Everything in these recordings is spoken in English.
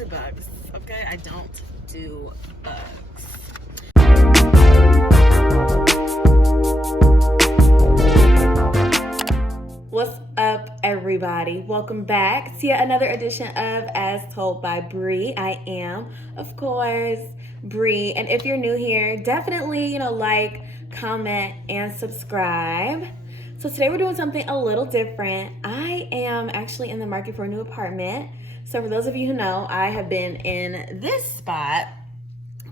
do bugs, okay? I don't do bugs. What's up, everybody? Welcome back to yet another edition of As Told by Bree. I am, of course, Bree. And if you're new here, definitely, like, comment, and subscribe. So today we're doing something a little different. I am actually in the market for a new apartment. So for those of you who know, I have been in this spot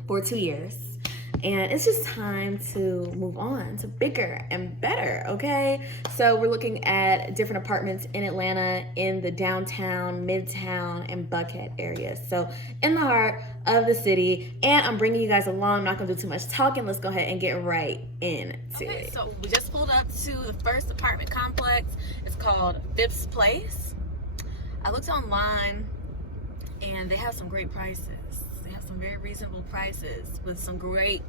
for 2 years. And it's just time to move on to bigger and better, okay? So we're looking at different apartments in Atlanta, in the downtown, midtown, and Buckhead areas. So in the heart of the city. And I'm bringing you guys along. I'm not gonna do too much talking. Let's go ahead and get right into it. So we just pulled up to the first apartment complex. It's called Phipps Place. I looked online and they have some great prices. They have some very reasonable prices with some great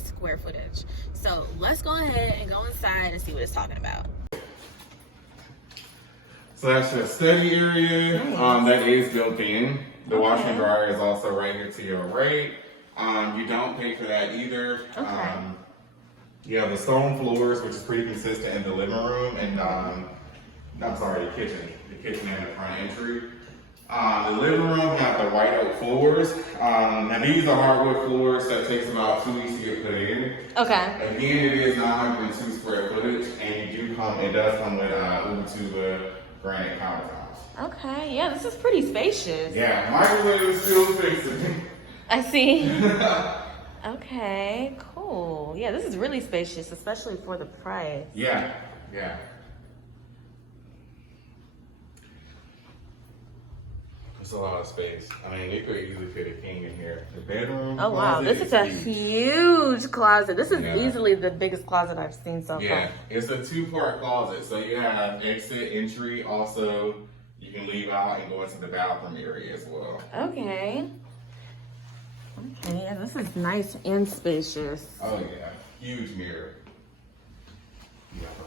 square footage. So let's go ahead and go inside and see what it's talking about. So that's your study area. Nice. That is built in. The washer and dryer is also right here to your right. You don't pay for that either. Okay. You have the stone floors, which is pretty consistent in the living room, and I'm sorry, the kitchen and the front entry. The living room have the white oak floors. Now these are hardwood floors, so it takes about 2 weeks to get put in. Okay. Again, it is 902 square footage, and it does come with Ubuntu granite countertops. Okay, yeah, this is pretty spacious. Yeah, microwave is still fixing. I see. Okay, cool. Yeah, this is really spacious, especially for the price. Yeah. It's a lot of space. I mean, it could easily fit a king in here. The bedroom. Oh wow, this is a huge closet. This is easily the biggest closet I've seen so far. Yeah, it's a 2-part closet. So you have exit, entry. Also, you can leave out and go into the bathroom area as well. Okay, yeah, this is nice and spacious. Oh yeah, huge mirror. You got the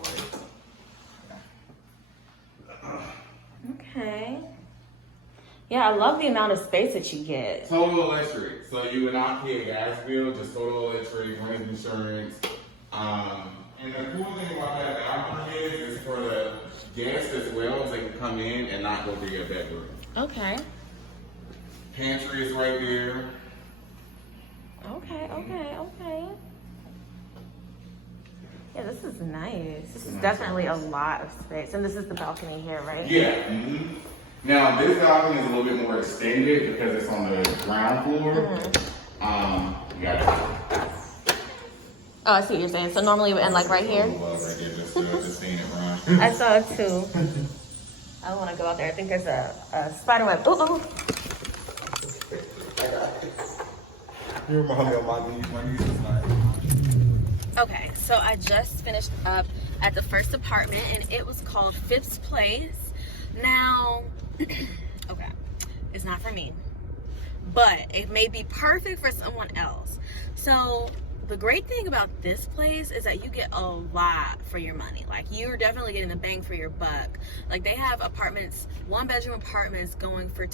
light. Okay. Yeah, I love the amount of space that you get. Total electric. So you would not pay a gas bill, just total electric, rent insurance. And the cool thing about that bathroom is for the guests as well, they can come in and not go to your bedroom. Okay. Pantry is right there. Okay. Yeah, this is nice. This is definitely a lot of space. And this is the balcony here, right? Yeah. Mm-hmm. Now this balcony is a little bit more extended because it's on the ground floor. You got it. Oh, I see what you're saying. So normally it would end like right here? Just seeing it run. I saw it too. I don't want to go out there. I think there's a spider web. Oh. You remind me of my niece is like. Okay, so I just finished up at the first apartment and it was called Phipps Place. Now, okay, it's not for me, but it may be perfect for someone else. So the great thing about this place is that you get a lot for your money. Like, you're definitely getting the bang for your buck. Like, they have apartments, 1-bedroom apartments going for I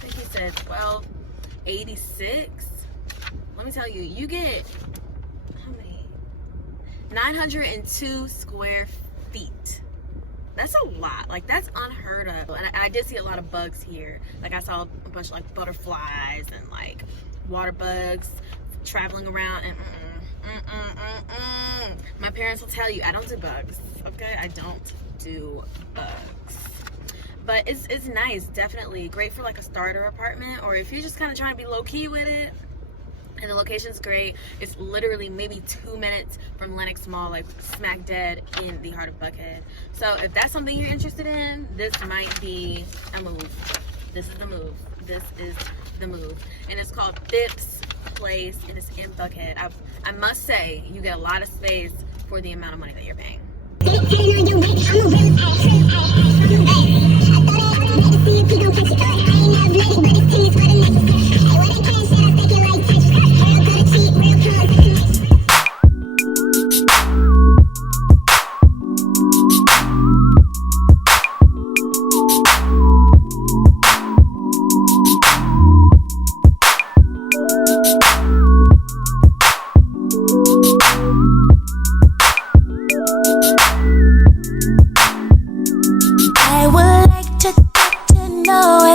think he said $12.86. Let me tell you, you get how many? 902 square feet. That's a lot. Like, that's unheard of. And I did see a lot of bugs here. Like, I saw a bunch of like butterflies and like water bugs traveling around. And my parents will tell you I don't do bugs. Okay, I don't do bugs. But it's nice, definitely great for like a starter apartment, or if you're just kind of trying to be low key with it. And the location's great. It's literally maybe 2 minutes from Lenox Mall, like smack dead in the heart of Buckhead. So if that's something you're interested in, this might be a move. This is the move. This is the move. And it's called Phipps Place, and it's in Buckhead. I must say, you get a lot of space for the amount of money that you're paying.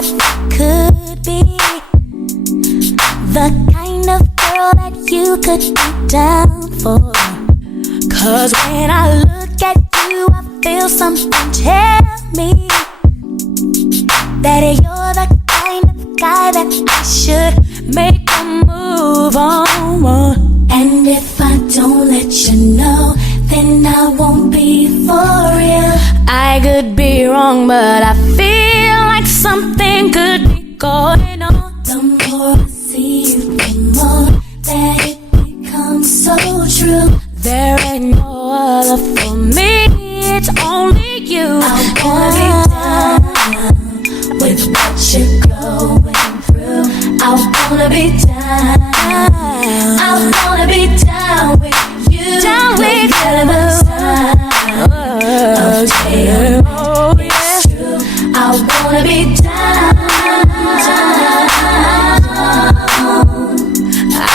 if I could be the kind of girl that you could be down for. Cause when I look at you, I feel something tell me that you're the kind of guy that I should make a move on. And if I don't let you know, then I won't be for real. I could be wrong, but I feel like something could be going on. The more I see you, the more that it becomes so true. There ain't no other for me, it's only you. I wanna be down with what you're going through. I wanna be down. I wanna be down with you. Down with you. Oh, yeah. It's true. I wanna be down.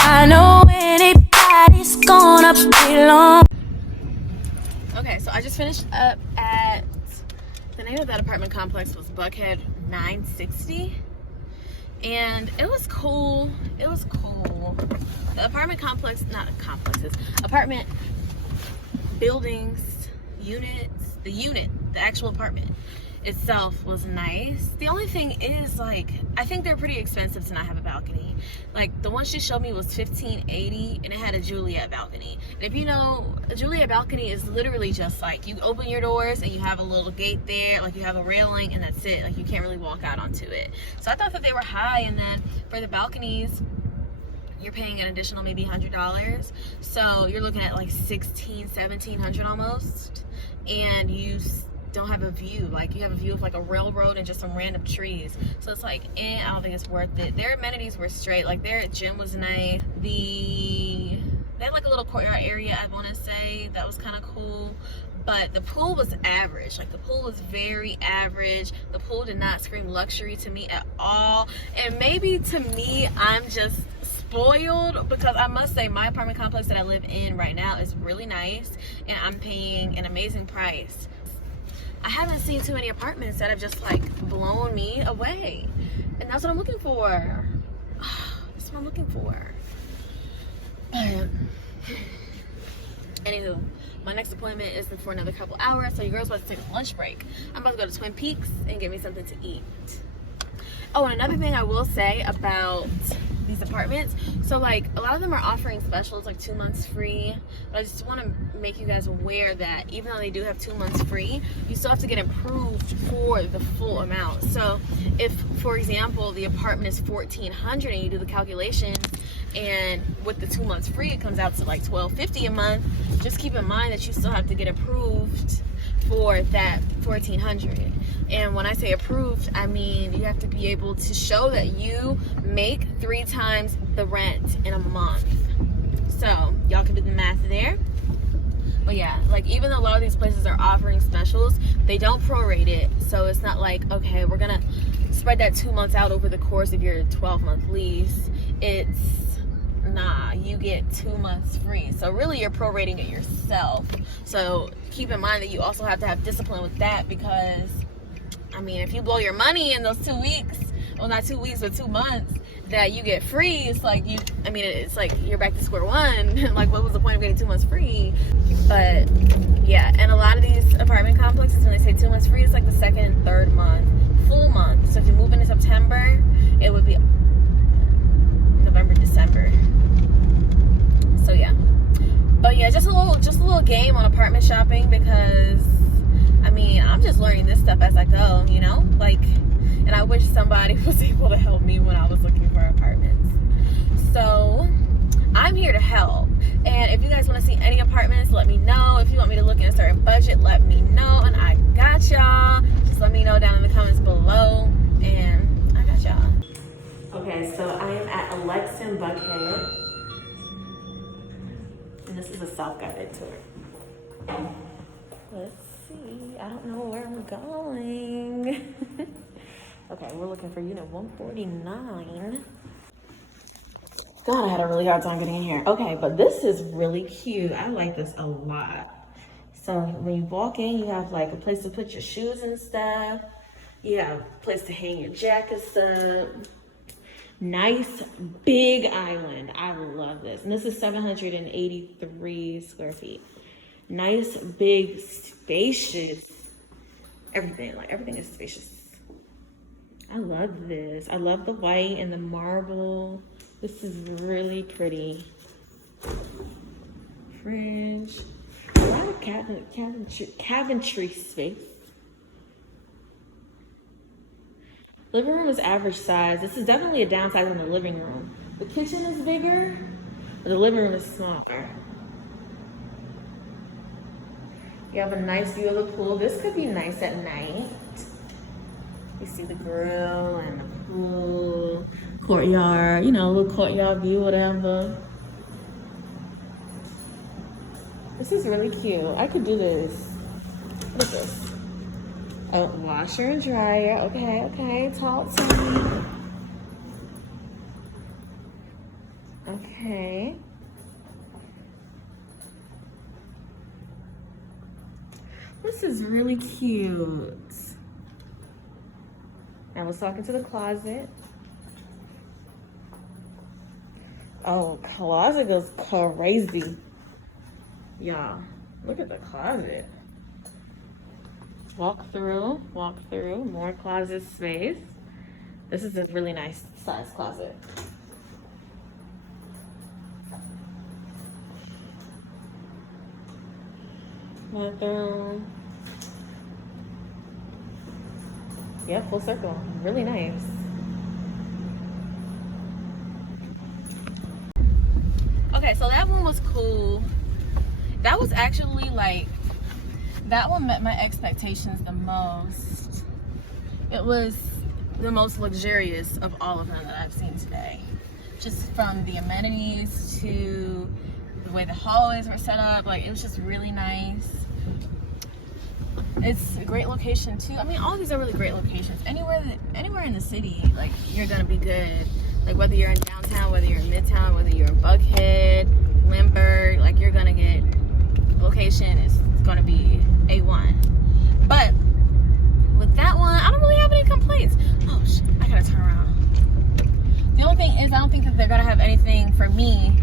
I know anybody's gonna be long. Okay, so I just finished up at, the name of that apartment complex was Buckhead 960. And it was cool. It was cool. The apartment complex, not complexes, apartment buildings, units, the actual apartment itself was nice. The only thing is, like, I think they're pretty expensive to not have a balcony. Like, the one she showed me was $15.80 and it had a Juliet balcony. And if you know, a Juliet balcony is literally just like, you open your doors and you have a little gate there, like you have a railing and that's it. Like, you can't really walk out onto it. So I thought that they were high, and then for the balconies, you're paying an additional maybe $100. So you're looking at like $1,600-1,700 almost. And you don't have a view. Like, you have a view of like a railroad and just some random trees. So it's like, I don't think it's worth it. Their amenities were straight. Like, their gym was nice. They had like a little courtyard area, I want to say, that was kind of cool. But the pool was average. Like, the pool was very average. The pool did not scream luxury to me at all. And maybe to me, I'm just spoiled, because I must say my apartment complex that I live in right now is really nice, and I'm paying an amazing price. I haven't seen too many apartments that have just like blown me away, and that's what I'm looking for. That's what I'm looking for. Anywho, my next appointment isn't for another couple hours, so your girl's about to take a lunch break. I'm about to go to Twin Peaks and get me something to eat. Oh, and another thing I will say about these apartments, so like a lot of them are offering specials like 2 months free, but I just want to make you guys aware that even though they do have 2 months free, you still have to get approved for the full amount. So if, for example, the apartment is $1,400 and you do the calculations, and with the 2 months free it comes out to like $1,250 a month, just keep in mind that you still have to get approved for that $1,400. And when I say approved, I mean you have to be able to show that you make 3 times the rent in a month. So y'all can do the math there. But yeah, like, even though a lot of these places are offering specials, they don't prorate it. So it's not like, okay, we're gonna spread that 2 months out over the course of your 12-month lease. It's, nah, you get 2 months free. So really you're prorating it yourself. So keep in mind that you also have to have discipline with that, because I mean, if you blow your money in those 2 weeks, well, not 2 weeks, but 2 months that you get free, it's like it's like you're back to square one. Like, what was the point of getting 2 months free? But yeah, and a lot of these apartment complexes, when they say 2 months free, it's like the 2nd and 3rd month, full month. So if you move in September, it would be November, December. So yeah, but yeah, just a little game on apartment shopping, because I mean, I'm just learning this stuff as I go, you know? Like, and I wish somebody was able to help me when I was looking for apartments. So I'm here to help. And if you guys want to see any apartments, let me know. If you want me to look in a certain budget, let me know. And I got y'all. Just let me know down in the comments below. And I got y'all. Okay, so I am at Alexan, Buckhead. And this is a self-guided tour. Let's see. I don't know where I'm going. Okay, we're looking for unit 149. God, I had a really hard time getting in here. Okay, but this is really cute. I like this a lot. So when you walk in, you have like a place to put your shoes and stuff. You have a place to hang your jackets up. Nice big island. I love this. And this is 783 square feet. Nice big spacious. Everything, like everything is spacious. I love this. I love the white and the marble. This is really pretty. Fridge. A lot of cabinetry space. Living room is average size. This is definitely a downside in the living room. The kitchen is bigger, but the living room is smaller. You have a nice view of the pool. This could be nice at night. You see the grill and the pool, courtyard, you know, little courtyard view, whatever. This is really cute. I could do this. What is this? Oh, washer and dryer. Okay. Talk to me. Okay. This is really cute. I was talking to the closet. Oh, closet goes crazy. Y'all, look at the closet. Walk through, more closet space. This is a really nice size closet. Bathroom. Yeah, full circle. Really nice. Okay, so that one was cool. That was actually like, that one met my expectations the most. It was the most luxurious of all of them that I've seen today. Just from the amenities to the way the hallways were set up, like it was just really nice. It's a great location too. I mean, all these are really great locations. Anywhere in the city, like you're gonna be good. Like whether you're in downtown, whether you're in midtown, whether you're in Buckhead, Lindbergh, like you're gonna get, location is gonna be A1. But with that one, I don't really have any complaints. Oh shit, I gotta turn around. The only thing is, I don't think that they're gonna have anything for me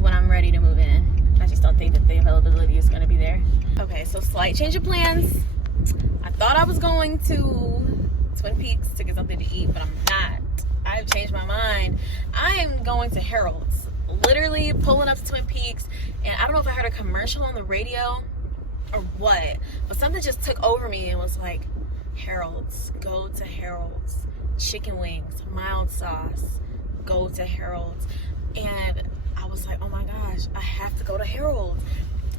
when I'm ready to move in. I just don't think that the availability is gonna be there. Okay, so slight change of plans. I thought I was going to Twin Peaks to get something to eat, but I'm not. I've changed my mind. I am going to Harold's. Literally pulling up to Twin Peaks, and I don't know if I heard a commercial on the radio or what, but something just took over me and was like, Harold's, go to Harold's. Chicken wings, mild sauce, go to Harold's. And I was like, oh my gosh, I have to go to Harold's.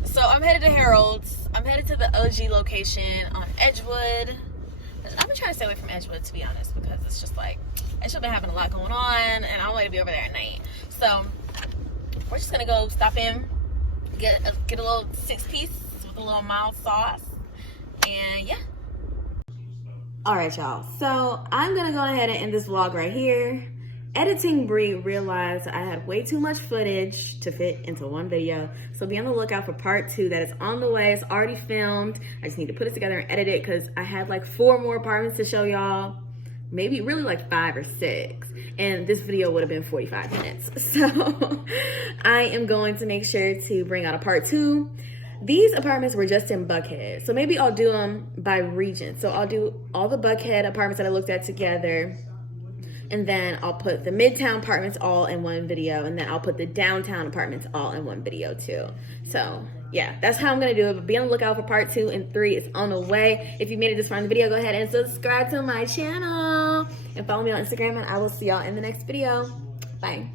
So I'm headed to Harold's. I'm headed to the OG location on Edgewood. I've been trying to stay away from Edgewood, to be honest, because it's just like, Edgewood been having a lot going on, and I don't like to be over there at night. So we're just gonna go stop in, get a little 6-piece with a little mild sauce, and yeah. All right, y'all. So I'm gonna go ahead and end this vlog right here. Editing Bree realized I had way too much footage to fit into one video. So be on the lookout for part 2 that is on the way. It's already filmed. I just need to put it together and edit it because I had like 4 more apartments to show y'all. Maybe really like 5 or 6. And this video would have been 45 minutes. So I am going to make sure to bring out a part 2. These apartments were just in Buckhead. So maybe I'll do them by region. So I'll do all the Buckhead apartments that I looked at together. And then I'll put the Midtown apartments all in one video. And then I'll put the downtown apartments all in one video too. So yeah, that's how I'm gonna do it. But be on the lookout for part 2 and 3. It's on the way. If you made it this far in the video, go ahead and subscribe to my channel. And follow me on Instagram, and I will see y'all in the next video. Bye.